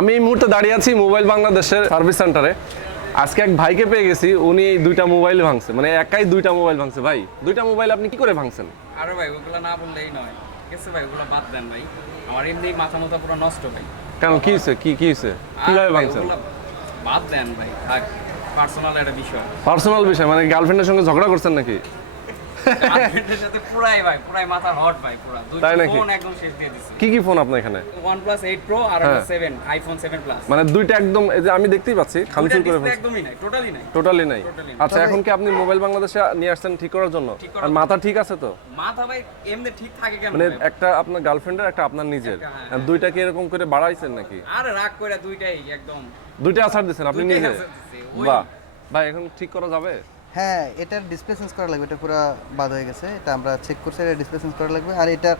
আমি এই মুহূর্তে দাঁড়িয়ে আছি মোবাইল বাংলাদেশের সার্ভিস সেন্টারে। আজকে এক ভাইকে পেয়ে গেছি, উনি এই দুইটা মোবাইল ভাঙছে, মানে একাই দুইটা মোবাইল ভাঙছে। ভাই দুইটা মোবাইল আপনি কি করে ভাঙছেন? আরে ভাই ওগুলো না বললেই নয়, ঠিক আছে ভাই, ওগুলো বাদ দেন ভাই, আমার এমনি মাথা মাথা পুরো নষ্ট ভাই। কেন, কি হইছে? কি হইছে? কিভাবে ভাঙছেন? বাদ দেন ভাই, থাক, পার্সোনাল একটা বিষয়। পার্সোনাল বিষয় মানে গার্লফ্রেন্ডের সঙ্গে ঝগড়া করছেন নাকি? গার্লফ্রেন্ডের সাথে পুরাই মাথা হট ভাই, পুরো দুইটা ফোন একদম শেষ দিয়ে দিছি। কি ফোন আপনার এখানে? OnePlus 8 Pro আর 7 iPhone 7 Plus, মানে দুইটা একদম, এই যে আমি দেখতেই পাচ্ছি খামচুর করে ফেলছে। একদমই নাই, টোটালি নাই। আচ্ছা, এখন কি আপনি মোবাইল বাংলাদেশে নিয়ে আসছেন ঠিক করার জন্য? আর মাথা ঠিক আছে তো? মাথা ভাই এমনি ঠিক থাকে কেন? মানে একটা আপনার গার্লফ্রেন্ডের, একটা আপনার নিজের, দুইটা কি এরকম করে বাড়াইছেন নাকি? আরে রাগ কইরা দুইটাই একদম, দুইটা আছাড় দিছেন আপনি নিজে? বাহ ভাই, এখন ঠিক করা যাবে? হ্যাঁ, এটার ডিসপ্লে চেঞ্জ করা লাগবে, এটা পুরো বাদ হয়ে গেছে, এটা আমরা চেক করছি, এটা ডিসপ্লে চেঞ্জ করা লাগবে। আর এটা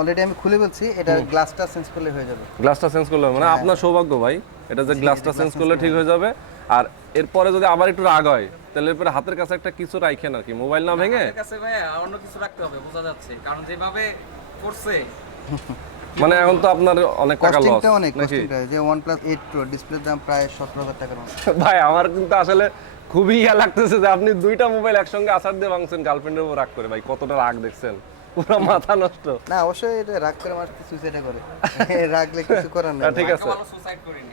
অলরেডি আমি খুলে বলছি, এটা গ্লাসটা চেঞ্জ করলে হয়ে যাবে। গ্লাসটা চেঞ্জ করলে মানে আপনার সৌভাগ্য ভাই, এটা যে গ্লাসটা চেঞ্জ করলে ঠিক হয়ে যাবে। আর এরপরে যদি আবার একটু রাগ হয় তাহলে এরপরে হাতের কাছে একটা কিছু রাখেন আর কি, মোবাইল না ভেঙে হাতের কাছে ভাই অন্য কিছু রাখতে হবে, বোঝা যাচ্ছে, কারণ যেভাবে করছে মানে এখন তো আপনার অনেক টাকা লস কস্টিংটা অনেক, নাকি? কস্টিংটা যে OnePlus 8 Pro ডিসপ্লের দাম প্রায় 17,000 টাকার মতো। ভাই আমার কিন্তু আসলে খুবই ইয়া লাগতেছে যে আপনি দুইটা মোবাইল একসঙ্গে আছাড় দিয়ে ভাঙছেন গার্লফ্রেন্ডের উপর রাগ করে। ভাই কতটা রাগ দেখছেন, পুরো মাথা নষ্ট। না অবশ্যই এটা রাগ করে মানুষ সুইসাইড করে, রাগলে কিছু করার নেই। ঠিক আছে, ভালো সুসাইড করিনি।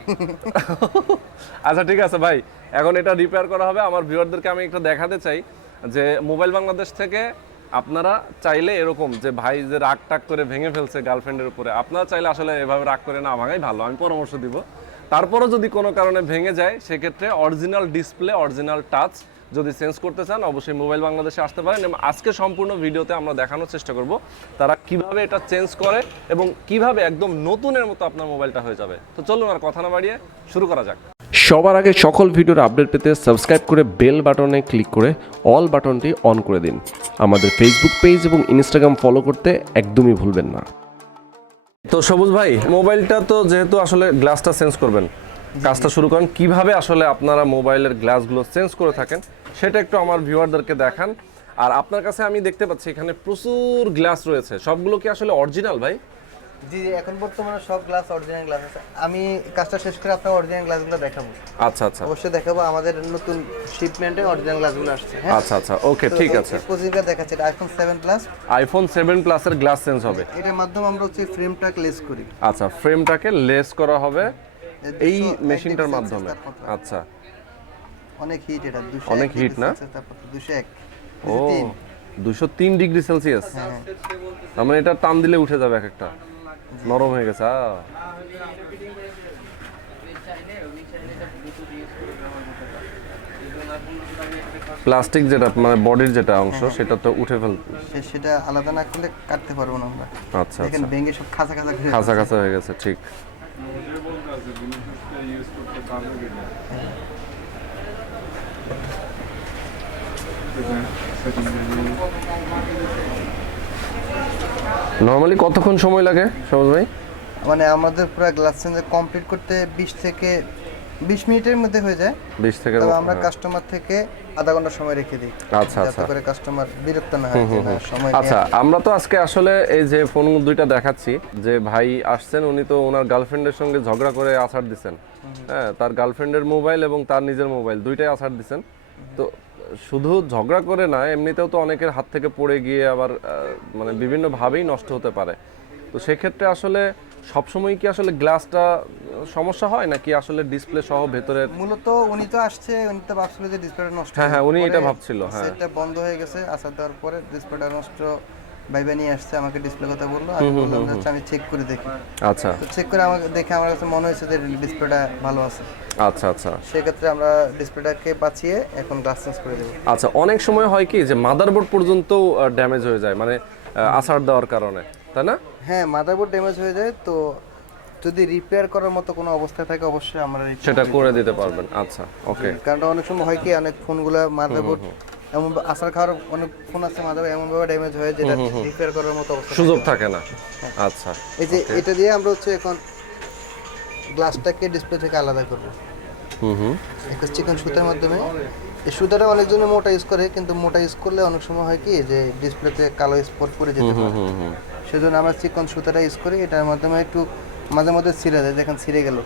আচ্ছা ঠিক আছে ভাই, এখন এটা রিপেয়ার করা হবে। আমার ভিউয়ারদেরকে আমি একটা দেখাতে চাই যে মোবাইল বাংলাদেশ থেকে আপনারা চাইলে এরকম যে ভাই যে রাগ টাগ করে ভেঙে ফেলছে গার্লফ্রেন্ডের উপরে, আপনারা চাইলে আসলে এভাবে রাগ করে না ভাঙাই ভালো, আমি পরামর্শ দিব। তারপরও যদি কোনো কারণে ভেঙে যায় সেক্ষেত্রে অরিজিনাল ডিসপ্লে, অরিজিনাল টাচ যদি চেঞ্জ করতে চান অবশ্যই মোবাইল বাংলাদেশে আসতে পারেন। এবং আজকে সম্পূর্ণ ভিডিওতে আমরা দেখানোর চেষ্টা করব তারা কিভাবে এটা চেঞ্জ করে এবং কিভাবে একদম নতুনের মতো আপনার মোবাইলটা হয়ে যাবে। তো চলুন আর কথা না বাড়িয়ে শুরু করা যাক। সবার আগে সকল ভিডিওর আপডেট পেতে সাবস্ক্রাইব করে বেল বাটনে ক্লিক করে অল বাটনটি অন করে দিন। আমাদের ফেসবুক পেজ এবং ইনস্টাগ্রাম ফলো করতে একদমই ভুলবেন না। তো সবুজ ভাই, মোবাইলটা তো যেহেতু আসলে গ্লাসটা চেঞ্জ করবেন, কাজটা শুরু করেন। কিভাবে আসলে আপনারা মোবাইলের গ্লাসগুলো চেঞ্জ করে থাকেন সেটা একটু আমার ভিউয়ারদেরকে দেখান। আর আপনার কাছে আমি দেখতে পাচ্ছি এখানে প্রচুর গ্লাস রয়েছে, সবগুলো কি আসলে অরিজিনাল ভাই? জি, এখন বর্তমানে সব গ্লাস অরিজিনাল গ্লাস আছে। আমি কাজটা শেষ করে আপনাকে অরিজিনাল গ্লাসগুলো দেখাবো। আচ্ছা আচ্ছা, অবশ্যই দেখাবো, আমাদের নতুন শিপমেন্টে অরিজিনাল গ্লাসগুলো আসছে। হ্যাঁ আচ্ছা আচ্ছা, ওকে ঠিক আছে। পজিটিভটা দেখাচ্ছে, এটা iPhone 7 Plus, iPhone 7 Plus এর গ্লাস চেঞ্জ হবে। এটার মাধ্যমে আমরা হচ্ছে ফ্রেমটাকে লেস করি। আচ্ছা, ফ্রেমটাকে লেস করা হবে এই 201 মেশিনটার ডিগ্রি মাধ্যমে। সেলসিয়াস তাপমাত্রা। আচ্ছা, অনেক হিট, এটা 201 অনেক হিট না? 201 ও 203 ডিগ্রি সেলসিয়াস। তার মানে এটা টান দিলে উঠে যাবে, এক একটা নরম হয়ে গেছে। প্লাস্টিক যেটা মানে বডির যেটা অংশ সেটা তো উঠে সেটা আলাদা না করলে কাটতে পারবো না আমরা। আচ্ছা দেখেন আচ্ছা, ভেঙে সব খাঁচা খাঁচা ঘুরে খাঁচা খাঁচা হয়ে গেছে, ঠিক। নরমালি কতক্ষণ সময় লাগে সবুজ ভাই? মানে আমাদের পুরো গ্লাস চেঞ্জ কমপ্লিট করতে 20 মিনিটের মধ্যে হয়ে যায়। 20 থেকে, তবে আমরা কাস্টমার থেকে আধা ঘন্টা সময় রেখে দিই, আচ্ছা আচ্ছা, যাতে করে কাস্টমার বিরক্ত না হয়, যে না সময় আচ্ছা। আমরা তো আজকে আসলে এই যে ফোন দুইটা দেখাচ্ছি, যে ভাই আসছেন উনি তো ওনার গার্লফ্রেন্ডের সঙ্গে ঝগড়া করে আছাড় দিচ্ছেন। হ্যাঁ, তার গার্লফ্রেন্ডের মোবাইল এবং তার নিজের মোবাইল দুইটাই আছাড় দিচ্ছেন। তো শুধু ঝগড়া করে না, এমনিতেও তো অনেকের হাত থেকে পড়ে গিয়ে আবার মানে বিভিন্নভাবেই নষ্ট হতে পারে। তো সেক্ষেত্রে আসলে সবসময় কি আসলে গ্লাসটা সমস্যা হয় নাকি আসলে ডিসপ্লে সহ ভেতরের? মূলত উনি তো আসছে, উনি তো ভাবছিল যে ডিসপ্লেটা নষ্ট। হ্যাঁ হ্যাঁ, উনি এটা ভাবছিল। হ্যাঁ, সেটা বন্ধ হয়ে গেছে, আসার দেওয়ার পরে ডিসপ্লেটা নষ্ট ভাইবা নিয়ে আসছে, আমাকে ডিসপ্লে কথা বললো। আমি বললাম যে আমি চেক করে দেখি। আচ্ছা, তো চেক করে আমাকে দেখে আমার কাছে মনে হয়েছে যে ডিসপ্লেটা ভালো আছে। আচ্ছা আচ্ছা, সেক্ষেত্রে আমরা ডিসপ্লেটাকে বাঁচিয়ে এখন গ্লাস চেঞ্জ করে দেবো। আচ্ছা। অনেক সময় হয় কি যে মাদারবোর্ড পর্যন্ত ড্যামেজ হয়ে যায়, মানে আছাড় দেওয়ার কারণে, তাই না? হ্যাঁ, মাদারবোর্ড ড্যামেজ হয়ে যায়, তো যদি রিপেয়ার করার মতো কোনো অবস্থা থাকে অবশ্যই আমরা সেটা করে দিতে পারবেন। আচ্ছা, ওকে। কারণ অনেক সময় হয় কি, অনেক ফোনগুলো মাদারবোর্ড এমন আসার খাওয়ার অনেক ফোন আছে মাদারবোর্ড এমনভাবে ড্যামেজ হয় যেটা রিপেয়ার করার মতো অবস্থা সুযোগ থাকে না। আচ্ছা, এই যে এটা দিয়ে আমরা হচ্ছে এখন গ্লাসটাকে ডিসপ্লে থেকে আলাদা করব। একটা চিকন সুতার মাধ্যমে। এই সুতাটা অনেকজনে মোটা ইউজ করে, কিন্তু মোটা ইউজ করলে অনেক সময় হয় কি যে ডিসপ্লেতে কালো স্পট পড়ে যেতে পারে। সেজন্য আমরা চিকন সুতাটা ইউজ করি, এটার মাধ্যমে একটু মাঝে মধ্যে ছিঁড়ে যায়, দেখেন ছিঁড়ে গেল,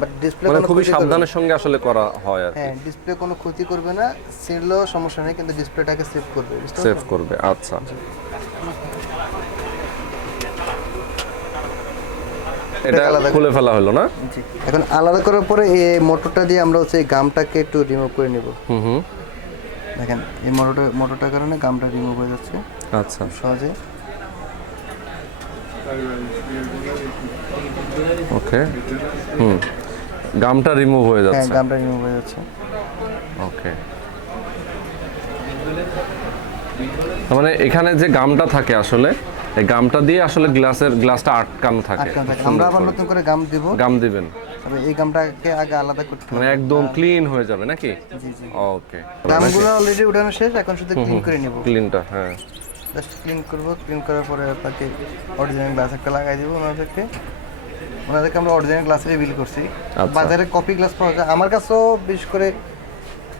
বাট ডিসপ্লে মানে কোনো খুবই ক্ষতি করবে না। সাবধানের সঙ্গে আসলে করা হয় আর হ্যাঁ, ডিসপ্লে কোনো ক্ষতি করবে না, ছিঁড়লেও সমস্যা নেই, কিন্তু ডিসপ্লেটাকে সেভ করবে, বুঝতে সেভ পারছেন? করবে। আচ্ছা, এটা আলাদা খুলে ফেলা হলো না? জি। এখন আলাদা করার পরে এই মোটরটা দিয়ে আমরা হচ্ছে এই গামটাকে একটু রিমুভ করে নেব। হুম। দেখেন এই মোটরটার কারণে গামটা রিমুভ হয়ে যাচ্ছে আচ্ছা, সহজে। ওকে। গামটা রিমুভ হয়ে হ্যাঁ, যাচ্ছে। গামটা রিমুভ হয়ে যাচ্ছে। ওকে, মানে এখানে যে গামটা থাকে আসলে এই গামটা দিয়ে আসলে গ্লাসটা আটকানো থাকে। আটকানো থাকে। আমরা আবার নতুন করে গাম দিব, গাম দিবেন, তবে এই গামটাকে আগে আলাদা করতে হবে। মানে একদম ক্লিন হয়ে যাবে নাকি? জি জি। ওকে, গামগুলো অলরেডি উঠানো শেষ, এখন শুধু ক্লিন করে নেব। ক্লিনটা, হ্যাঁ। জাস্ট ক্লিন করব, ক্লিন করার পরে আপনাকে অরিজিনাল গ্লাস একটা লাগাই দিব। ওনাদেরকে আমরা অরিজিনাল গ্লাসেরই বিল করছি। আচ্ছা। বাজারে কপি গ্লাস পাওয়া যায়, আমার কাছেও বিশেষ করে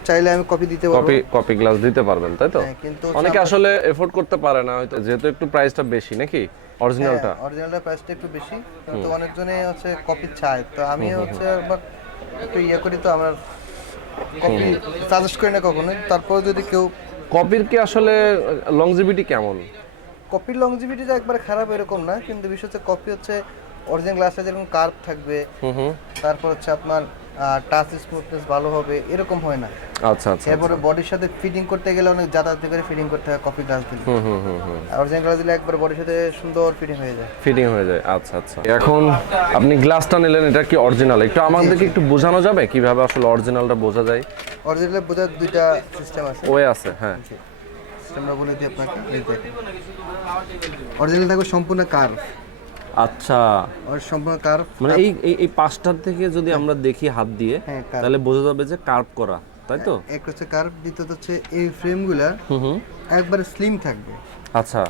চাইলে আমি কপি দিতে পারবো। কপি গ্লাস দিতে পারবেন, তাই তো? হ্যাঁ, কিন্তু অনেকে আসলে এফোর্ড করতে পারে না হয়তো, যেহেতু একটু প্রাইসটা বেশি নাকি অরিজিনালটা। অরিজিনালটা প্রাইসটা একটু বেশি, কিন্তু অনেকজনে হচ্ছে কপি চায়, তো আমি হচ্ছে আবার একটু করি, তো আমরা কপি সাজেস্ট করি না কখনোই। তারপর যদি কেউ কপির কি আসলে লংজিভিটি কেমন? কপির লংজিভিটিটা একবার খারাপ এরকম না, কিন্তু বিষয় হচ্ছে কপি হচ্ছে অরিজিনাল গ্লাসটা যেরকম কার্ভ থাকবে, তারপর হচ্ছে আপনার টাচ স্মুথনেস ভালো হবে, এরকম হয় না। আচ্ছা আচ্ছা। এরপরে বডির সাথে ফিটিং করতে গেলে অনেক যাতায়াত করে ফিটিং করতে হয় কপি গ্লাস দিলে। অরিজিনাল গ্লাস দিলে একবার বডির সাথে সুন্দর ফিটিং হয়ে যায়। ফিটিং হয়ে যায়, আচ্ছা আচ্ছা। এখন আপনি গ্লাসটা নিলেন, এটা কি অরিজিনাল? একটু আমাদেরকে একটু বোঝানো যাবে কিভাবে আসলে অরিজিনালটা বোঝা যায়? অরিজিনাল বোঝার দুইটা সিস্টেম আছে। ওয়ে আছে, হ্যাঁ। সিস্টেমটা বলে দিই আপনাকে। অরিজিনাল থাকবে সম্পূর্ণ কার্ভ। আচ্ছা, আর সম্পূর্ণ কার্ভ, মানে এই পাঁচটার থেকে যদি আমরা দেখি হাত দিয়ে, হ্যাঁ, curve। তাহলে বোঝা যাবে যে কার্ভ করা, তাই তো? এক হচ্ছে কার্ভ, দ্বিতীয়ত হচ্ছে এই ফ্রেমগুলা একবারে স্লিম থাকবে। আচ্ছা,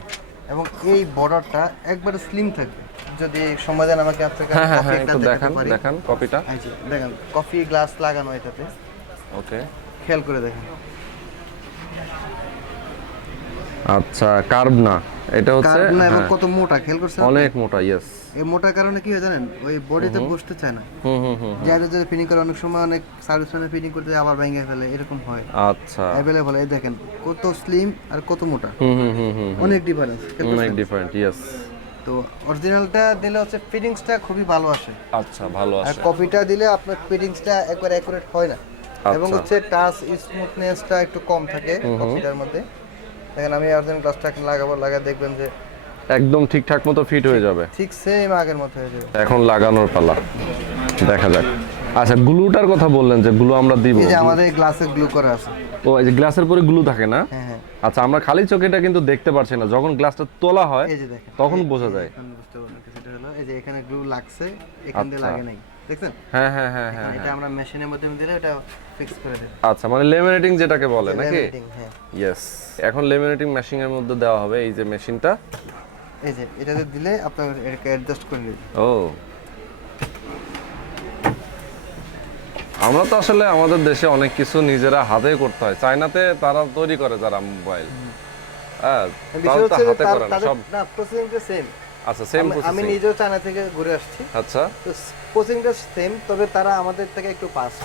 এবং এই বর্ডারটা একবারে স্লিম থাকবে। যদি সময় দেন আমাকে আপনাকে হ্যাঁ হ্যাঁ কপি হ্যাঁ, একটা একটু দেখাতে পারি। দেখান কপিটা। এই যে দেখেন কফি গ্লাস লাগানো এটাতে, ওকে, খেয়াল করে দেখেন। আচ্ছা, কার্ভ না, এটা হচ্ছে কার্ভ না, এবং হ্যাঁ, কত মোটা, খেয়াল করছেন? অনেক মোটা, ইয়েস। এই মোটার কারণে কি হয় জানেন, ওই বডিতে বসতে চায় না। যাদের ফিটিং করে অনেক সময় অনেক সার্ভিস ম্যানে ফিটিং করতে আবার ভেঙে ফেলে, এরকম হয়। আচ্ছা, অ্যাভেলেবল। এই দেখেন কত স্লিম আর কত মোটা, অনেক ডিফারেন্স, অনেক ডিফারেন্ট, ইয়েস। তো অরিজিনালটা দিলে হচ্ছে ফিটিংসটা খুবই ভালো আসে, আচ্ছা, ভালো আর আসে। কপিটা দিলে আপনার ফিটিংসটা একবার অ্যাকুরেট হয় না, এবং হচ্ছে টাচ স্মুথনেসটা একটু কম থাকে কপিটার মধ্যে। দেখেন আমি অরিজিনাল গ্লাসটা লাগা দেখবেন যে একদম ঠিকঠাক মতো ফিট হয়ে যাবে, ঠিক সেম আগের মতো হয়ে যাবে। এখন লাগানোর পালা, দেখা যাক। আচ্ছা, গ্লুটার কথা বললেন যে গ্লু আমরা দিব। এই যে আমাদের গ্লাসে গ্লু করা আছে। ও, এই যে গ্লাসের পরে গ্লু থাকে না? হ্যাঁ হ্যাঁ, আচ্ছা, আমরা খালি চোখে এটা কিন্তু দেখতে পারছি না, যখন গ্লাসটা তোলা হয় এই যে দেখেন তখন বোঝা যায়। এখন বুঝতে পারলাম কিছুটা হলো। এই যে এখানে গ্লু লাগছে, এখান দিয়ে লাগে নাই, দেখছেন? হ্যাঁ হ্যাঁ হ্যাঁ হ্যাঁ। এটা আমরা মেশিনের মধ্যে দিলে এটা ফিক্স করে দেব। আচ্ছা, মানে লেমিনেটিং যেটাকে বলে নাকি? লেমিনেটিং, হ্যাঁ। ইয়েস, এখন লেমিনেটিং মেশিনের মধ্যে দেওয়া হবে এই যে মেশিনটা। এই যে এটাতে দিলে আপনার এটাকে অ্যাডজাস্ট করে নেবে। ও, আমরা তো আসলে আমাদের দেশে অনেক কিছু নিজেরা হাতে করতে হয়। চায়নাতে তারা তৈরি করে যারা মোবাইল, হ্যাঁ, বিষয় হচ্ছে হাতে করে না তাদের সব। না, প্রসেসিংটা সেম। আচ্ছা, সেম আমি প্রসেসিং। নিজেও চায়না থেকে ঘুরে আসছি, আচ্ছা, তো প্রসেসিংটা সেম, তবে তারা আমাদের থেকে একটু ফাস্ট।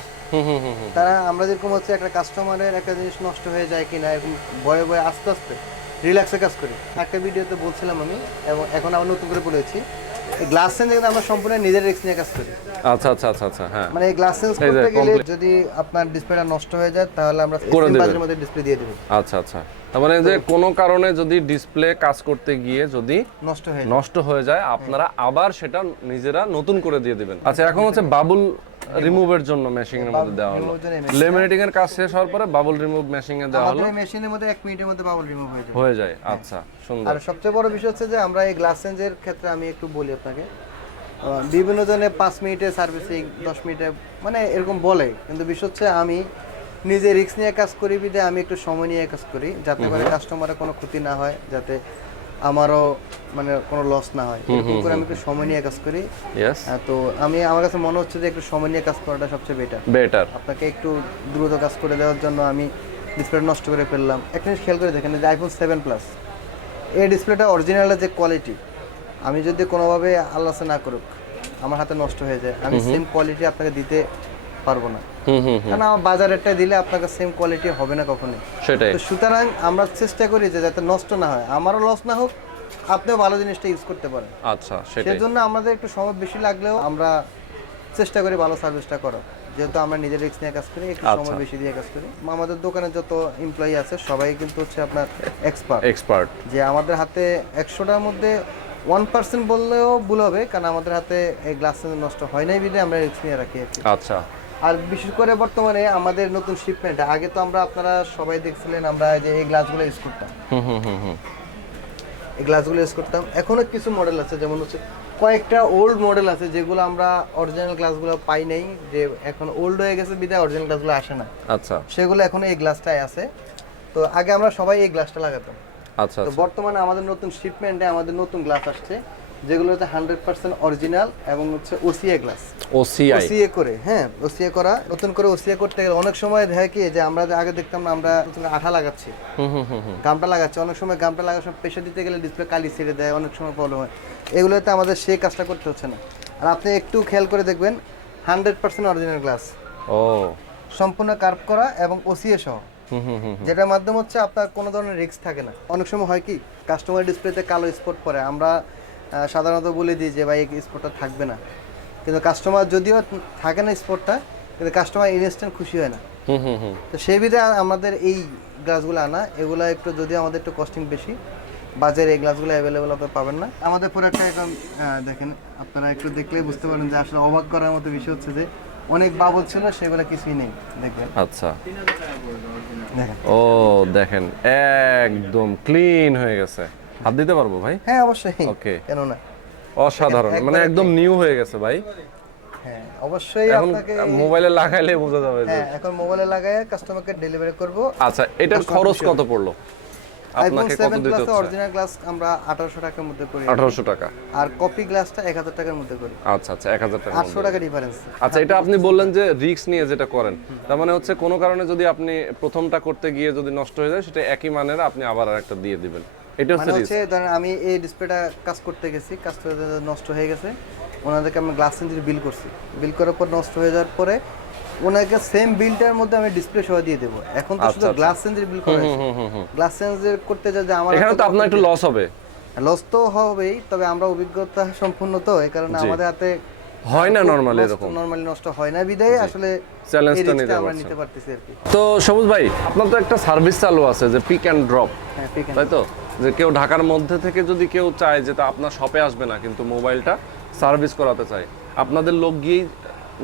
তারা আমরা যেরকম হচ্ছে একটা কাস্টমারের একটা জিনিস নষ্ট হয়ে যায় কিনা এরকম ভয়ে ভয়ে আস্তে আস্তে রিল্যাক্সে কাজ করি। একটা ভিডিওতে বলছিলাম আমি, এবং এখন আবার নতুন করে বলেছি, এই গ্লাস চেঞ্জ কিন্তু আমরা সম্পূর্ণ নিজের রিস্ক নিয়ে কাজ করি। আচ্ছা আচ্ছা আচ্ছা আচ্ছা, হ্যাঁ, মানে এই গ্লাস চেঞ্জ এই যে করতে গেলে complete। যদি আপনার ডিসপ্লেটা নষ্ট হয়ে যায় তাহলে আমরা করে দিবেন। বাজারের মধ্যে ডিসপ্লে দিয়ে দেব। আচ্ছা আচ্ছা, তার মানে যে কোনো কারণে যদি ডিসপ্লে কাজ করতে গিয়ে যদি নষ্ট হয়ে যায় আপনারা আবার সেটা নিজেরা নতুন করে দিয়ে দিবেন। আচ্ছা, এখন হচ্ছে বাবল রিমুভের জন্য মেশিং এর মধ্যে দেওয়া হলো। লেমিনেটিং এর কাজ শেষ হওয়ার পরে বাবল রিমুভ মেশিং এ দেওয়া হলো, আমাদের মেশিনের মধ্যে 1 মিনিটের মধ্যে বাবল রিমুভ হয়ে যায়। আচ্ছা, সুন্দর। আর সবচেয়ে বড় বিষয় হচ্ছে যে আমরা এই গ্লাস চেঞ্জের ক্ষেত্রে আমি একটু বলি আপনাকে, বিভিন্ন জনে 5 মিনিটে সার্ভিসিং, 10 মিনিটে মানে এরকম বলে, কিন্তু বিষয় হচ্ছে আমি নিজে রিস্ক নিয়ে কাজ করি বিদে আমি একটু সময় নিয়ে কাজ করি, যাতে করে কাস্টমারের কোনো ক্ষতি না হয়, যাতে আমারও মানে কোনো লস না হয়, এরকম করে আমি একটু সময় নিয়ে কাজ করি। ইয়েস, তো আমার কাছে মনে হচ্ছে যে একটু সময় নিয়ে কাজ করাটা সবচেয়ে বেটার। আপনাকে একটু দ্রুত কাজ করে দেওয়ার জন্য আমি ডিসপ্লেটা নষ্ট করে ফেললাম। একটা জিনিস খেয়াল করে দেখেন যে আইফোন 7 প্লাস এই ডিসপ্লেটা অরিজিনালের যে কোয়ালিটি আমি যদি কোনোভাবে আল্লাহ না করুক আমার হাতে নষ্ট হয়ে যায়, আমি সেম কোয়ালিটি আপনাকে দিতে পারবো না। কারণ আমার বাজারেরটা দিলে আপনাকে সেম কোয়ালিটি হবে না কখনোই। সেটাই। তো সুতরাং আমরা চেষ্টা করি যে যাতে নষ্ট না হয়, আমারও লস না হোক, আপনিও ভালো জিনিসটা ইউজ করতে পারেন। আচ্ছা, সেটাই। সেজন্য আমাদের একটু সময় বেশি লাগলেও আমরা চেষ্টা করি ভালো সার্ভিসটা করার, যেহেতু আমরা নিজের রিস্ক নিয়ে কাজ করি, একটু সময় বেশি দিয়ে কাজ করি। আমাদের দোকানে যত এমপ্লয়ি আছে সবাই কিন্তু হচ্ছে আপনার এক্সপার্ট, যে আমাদের হাতে 100টার মধ্যে 1% বললেও ভুল হবে, কারণ আমাদের হাতে এই গ্লাস নষ্ট হয় নাই বিধে আমরা রিস্ক নিয়ে রাখি আর কি। আচ্ছা। আর বিশেষ করে বর্তমানে আমাদের নতুন শিপমেন্ট, আগে তো আপনারা সবাই দেখছিলেন আমরা যে এই গ্লাসগুলো ইউজ করতাম, এই গ্লাসগুলো ইউজ করতাম। এখনো কিছু মডেল আছে, যেমন হচ্ছে কয়েকটা ওল্ড মডেল আছে যেগুলো আমরা অরিজিনাল গ্লাসগুলো পাই নাই, যে এখন ওল্ড হয়ে গেছে বিধায় অরিজিনাল গ্লাসগুলো আসে না। আচ্ছা। সেগুলো এখনো এই গ্লাসটাই আছে। তো আগে আমরা সবাই এই গ্লাসটা লাগাতাম। আচ্ছা। তো বর্তমানে আমাদের নতুন শিপমেন্টে আমাদের নতুন গ্লাস আসছে, যেগুলো হচ্ছে 100% অরিজিনাল এবং হচ্ছে ওসিএ গ্লাস। ওসিএ করে, হ্যাঁ, ওসিএ করা। নতুন করে ওসিএ করতে গেলে অনেক সময় দেখা কি যে আমরা আগে দেখতাম না, আমরা আঠা লাগাচ্ছি, গামটা লাগাচ্ছি, অনেক সময় গামটা লাগার সময় প্রেশার দিতে গেলে ডিসপ্লে কালি ছেড়ে দেয়, অনেক সময় প্রবলেম হয়। এগুলোতে আমাদের সেই কাজটা করতে হচ্ছে না। আর আপনি একটু খেয়াল করে দেখবেন 100% অরিজিনাল গ্লাস, সম্পূর্ণ কার্ভ করা এবং ওসিএ সহ, যেটার মাধ্যমে হচ্ছে আপনার কোনো ধরনের রিস্ক থাকে না। অনেক সময় হয় কি কাস্টমার ডিসপ্লেতে কালো স্পট পড়ে, আমরা সাধারণত বলে দিই যে ভাই এই স্পটটা থাকবে না, কিন্তু কাস্টমার যদিও থাকে না স্পটটা, কিন্তু কাস্টমার ইনস্ট্যান্ট খুশি হয় না। তো সেই বিধে আমাদের এই গ্লাসগুলো আনা, এগুলো একটু যদিও আমাদের একটু কস্টিং বেশি, বাজারে এই গ্লাসগুলো অ্যাভেলেবেল আপনি পাবেন না। আমাদের প্রোডাক্টটা এখন দেখেন, আপনারা একটু দেখলেই বুঝতে পারেন যে আসলে অবাক করার মতো বিষয় হচ্ছে যে অনেক বাবল ছিল, সেগুলো কিছুই নেই, দেখবেন। আচ্ছা, দেখেন, ও দেখেন একদম ক্লিন হয়ে গেছে। হাত দিতে পারবো ভাই? হ্যাঁ অবশ্যই, ওকে, কেন না, অসাধারণ, মানে একদম নিউ হয়ে গেছে ভাই। হ্যাঁ অবশ্যই, আপনাকে মোবাইলে লাগাইলে বোঝা যাবে। হ্যাঁ, এখন মোবাইলে লাগায় কাস্টমারকে ডেলিভারি করব। আচ্ছা, এটার খরচ কত পড়লো আপনাকে? কত দিতে হচ্ছে? অরিজিনাল গ্লাস আমরা 1800 টাকার মধ্যে করি। 1800 টাকা। আর কপি গ্লাসটা 1000 টাকার মধ্যে করি। আচ্ছা আচ্ছা, 1000 টাকা, 800 টাকা ডিফারেন্স। আচ্ছা, এটা আপনি বললেন যে রিস্ক নিয়ে যেটা করেন, তার মানে হচ্ছে কোনো কারণে যদি আপনি প্রথমটা করতে গিয়ে যদি নষ্ট হয়ে যায়, সেটা একই মানের আপনি আবার আরেকটা দিয়ে দিবেন, এটা হচ্ছে রিস্ক। ধরেন আমি এই ডিসপ্লেটা কাজ করতে গেছি, কাজটা নষ্ট হয়ে গেছে, ওনাদেরকে আমি গ্লাস চেঞ্জের বিল করছি, বিল করার পর নষ্ট হয়ে যাওয়ার পরে ওনাকে সেম বিলটার মধ্যে আমি ডিসপ্লে সহ দিয়ে দেবো। এখন তো শুধু গ্লাস চেঞ্জের বিল করা হয়েছে, গ্লাস চেঞ্জের করতে যা যে আমার এখানে তো আপনার একটু লস হবে। লস তো হবেই, তবে আমরা অভিজ্ঞতা সম্পূর্ণ তো, এই কারণে আমাদের হাতে হয় না নরমালি এরকম, নরমালি নষ্ট হয় না বিদায় আসলে চ্যালেঞ্জটা নিতে পারতেছি আর কি। তো সবুজ ভাই, আপনার তো একটা সার্ভিস চালু আছে যে পিক অ্যান্ড ড্রপ, তাই তো? যে কেউ ঢাকার মধ্যে থেকে যদি কেউ চায় যে তা আপনার শপে আসবে না, কিন্তু মোবাইলটা সার্ভিস করাতে চায়, আপনাদের লোক গিয়েই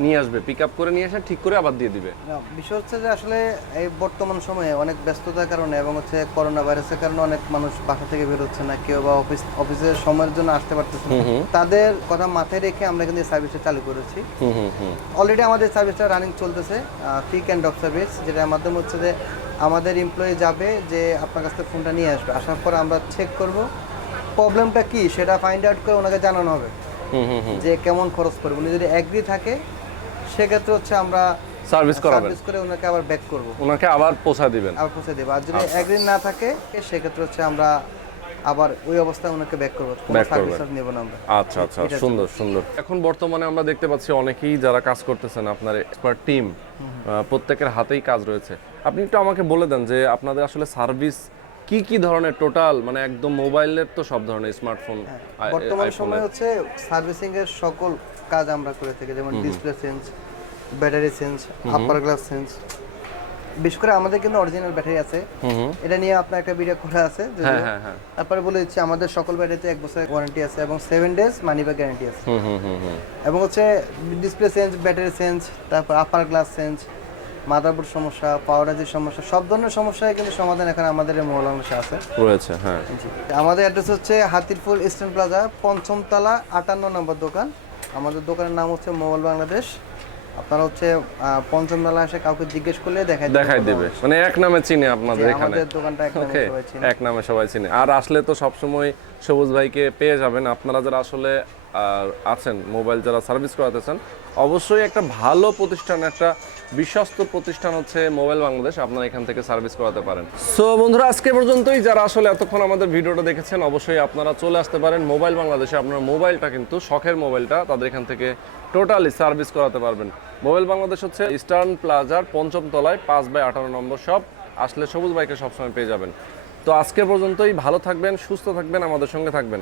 নিয়ে আসবে, পিক আপ করে নিয়ে এসে ঠিক করে আবার দিয়ে দিবে? বিষয় হচ্ছে যে আসলে এই বর্তমান সময়ে অনেক ব্যস্ততার কারণে এবং হচ্ছে করোনা ভাইরাসের কারণে অনেক মানুষ বাসা থেকে বের হচ্ছে না, কেউ বা অফিসের সময়ের জন্য আসতে পারতেছে না। তাদের কথা মাথায় রেখে আমরা কিন্তু এই সার্ভিসটা চালু করেছি। অলরেডি আমাদের সার্ভিসটা রানিং চলতেছে, পিক অ্যান্ড ড্রপ সার্ভিস, যেটার মাধ্যমে হচ্ছে যে আমাদের এমপ্লয়ি যাবে, যে আপনার কাছ থেকে ফোনটা নিয়ে আসবে, আসার পর আমরা চেক করব প্রবলেমটা কি, সেটা ফাইন্ড আউট করে ওনাকে জানানো হবে যে কেমন খরচ পড়বে। উনি যদি এগ্রি থাকে সেক্ষেত্রে হচ্ছে আমরা সার্ভিস করে ওনাকে আবার ব্যাক করব, ওনাকে আবার পৌঁছা দিবেন, আর যদি এগ্রি না থাকে সেক্ষেত্রে হচ্ছে আমরা আবার ওই অবস্থায় ওনাকে ব্যাক করব, কোনো সার্ভিস নেব না আমরা। আচ্ছা আচ্ছা, সুন্দর সুন্দর। এখন বর্তমানে আমরা দেখতে পাচ্ছি অনেকেই যারা কাজ করতেছেন, আপনার এক্সপার্ট টিম, প্রত্যেকের হাতেই কাজ রয়েছে। আপনি একটু আমাকে বলে দেন যে আপনাদের আসলে সার্ভিস কি কি ধরনের, টোটাল মানে একদম মোবাইলের তো সব ধরনের, স্মার্টফোন, বর্তমান সময় হচ্ছে সার্ভিসিং এর সকল কাজ আমরা করে থাকি, যেমন ডিসপ্লে চেঞ্জ, ব্যাটারি চেঞ্জ, আপার গ্লাস চেঞ্জ। বিশেষ করে আমাদের কিন্তু অরিজিনাল ব্যাটারি আছে, এটা নিয়ে আপনার একটা ভিডিও করা আছে। তারপরে বলে দিচ্ছি আমাদের সকল ব্যাটারিতে 1 বছরের ওয়ারেন্টি আছে এবং 7 ডেজ মানি ব্যাক গ্যারান্টি আছে। এবং হচ্ছে ডিসপ্লে চেঞ্জ, ব্যাটারি চেঞ্জ, তারপর আপার গ্লাস চেঞ্জ, মাদারবোর্ড সমস্যা, পাওয়ার আইজির সমস্যা, সব ধরনের সমস্যায় কিন্তু সমাধান এখানে আমাদের এই মহল অংশে আছে রয়েছে। হ্যাঁ, আমাদের অ্যাড্রেস হচ্ছে হাতিরপুল ইস্টার্ন প্লাজা, 5ম তলা, 58 নম্বর দোকান। আমাদের দোকানের নাম হচ্ছে মোবাইল বাংলাদেশ। আপনারা হচ্ছে 5ম তলা এসে কাউকে জিজ্ঞেস করলে দেখাই দেবে, মানে এক নামে চিনে আপনাদের এখানে, আমাদের দোকানটা এক নামে সবাই চিনে, এক নামে সবাই চিনে। আর আসলে তো সবসময় সবুজ ভাইকে পেয়ে যাবেন। আপনারা যারা আসলে আছেন, মোবাইল যারা সার্ভিস করাতেছেন, অবশ্যই একটা ভালো প্রতিষ্ঠান, একটা বিশ্বস্ত প্রতিষ্ঠান হচ্ছে মোবাইল বাংলাদেশ, আপনারা এখান থেকে সার্ভিস করাতে পারেন। সো বন্ধুরা, আজকে পর্যন্তই। যারা আসলে এতক্ষণ আমাদের ভিডিওটা দেখেছেন, অবশ্যই আপনারা চলে আসতে পারেন মোবাইল বাংলাদেশে। আপনার মোবাইলটা কিন্তু শখের মোবাইলটা তাদের এখান থেকে টোটালি সার্ভিস করাতে পারবেন। মোবাইল বাংলাদেশ হচ্ছে ইস্টার্ন প্লাজার ৫ম তলায় 5/18 নম্বর শপ। আসলে সবুজ ভাইকে সবসময় পেয়ে যাবেন। তো আজকে পর্যন্তই। ভালো থাকবেন, সুস্থ থাকবেন, আমাদের সঙ্গে থাকবেন।